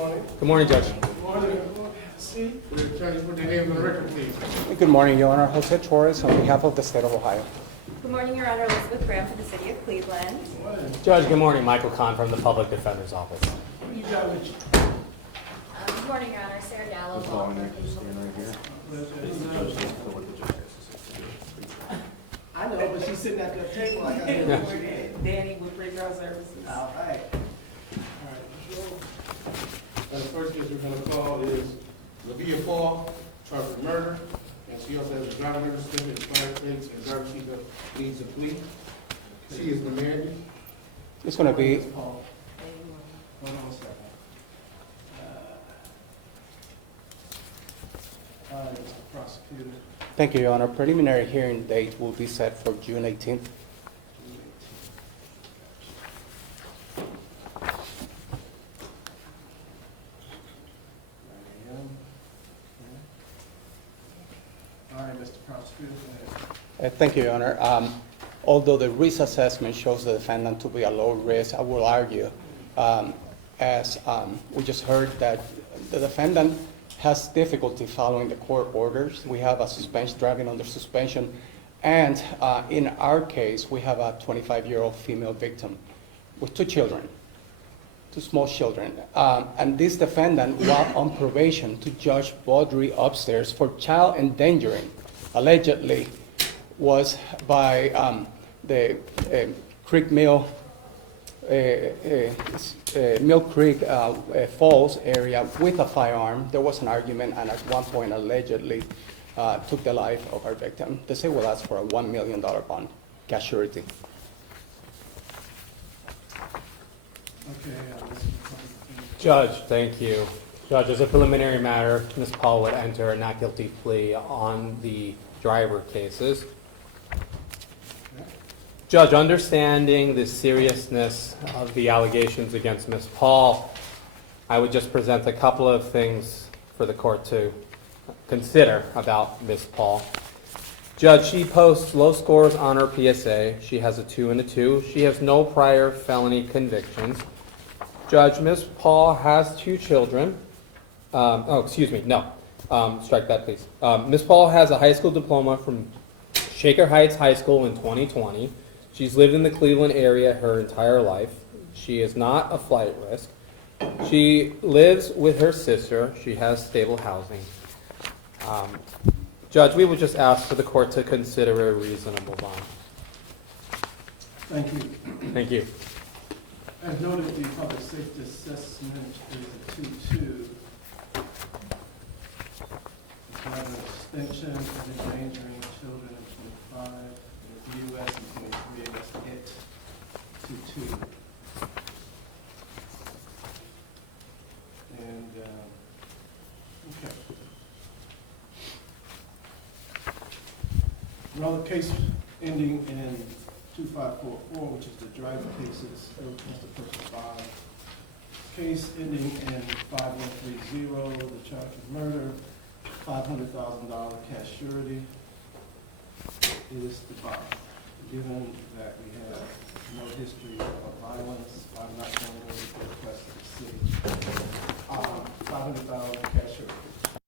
morning. Good morning, Judge. Good morning. See, would the attorney put their name on the record, please? Good morning, Your Honor. Jose Torres on behalf of the state of Ohio. Good morning, Your Honor. Elizabeth Graham for the City of Cleveland. Good morning. Judge, good morning. Michael Kahn from the Public Defender's Office. Who you got with you? Good morning, Your Honor. Sarah Gallo, law firm. I know, but she's sitting at the table. I got her. Danny with Pre-Trial Services. All right. All right. The first case we're going to call is Lavia Paul, charged with murder, and she also has a driver certificate, expired plates, and driver seat belt, needs a plea. She is demanded. It's going to be, Paul. Hold on a second. All right, Mr. Prosecutor. thank you, Your Honor. Preliminary hearing date will be set for June 18th. All right, Mr. Prosecutor, go ahead. Thank you, Your Honor. Although the risk assessment shows the defendant to be a low risk, I will argue, as we just heard, that the defendant has difficulty following the court orders. We have a suspension, driving under suspension, and in our case, we have a 25-year-old female victim with two children, two small children. And this defendant, while on probation to Judge Baudry upstairs for child endangering, allegedly was by the Creek Mill, Mill Creek Falls area with a firearm. There was an argument, and at one point allegedly took the life of our victim. The state will ask for a $1 million bond, cash surety. Okay, Mr. Prosecutor. Judge, thank you. Judge, as a preliminary matter, Ms. Paul would enter a not guilty plea on the driver cases. Judge, understanding the seriousness of the allegations against Ms. Paul, I would just present a couple of things for the court to consider about Ms. Paul. Judge, she posts low scores on her PSA. She has a 2 and a 2. She has no prior felony convictions. Judge, Ms. Paul has 2 children. Strike that, please. Ms. Paul has a high school diploma from Shaker Heights High School in 2020. She's lived in the Cleveland area her entire life. She is not a flight risk. She lives with her sister. She has stable housing. Judge, we would just ask for the court to consider a reasonable bond. Thank you. Thank you. As noted, the public safety assessment is a 2-2. Driver extension of endangering children in 25, in the U.S. in 23, that's it, 2-2. And, okay. Another case ending in 2544, which is the driver cases, Mr. Person 5. Case ending in 5130, the charge of murder, $500,000 cash surety is the bond. Given that we have no history of violence, I'm not going to request the city $500,000 cash surety.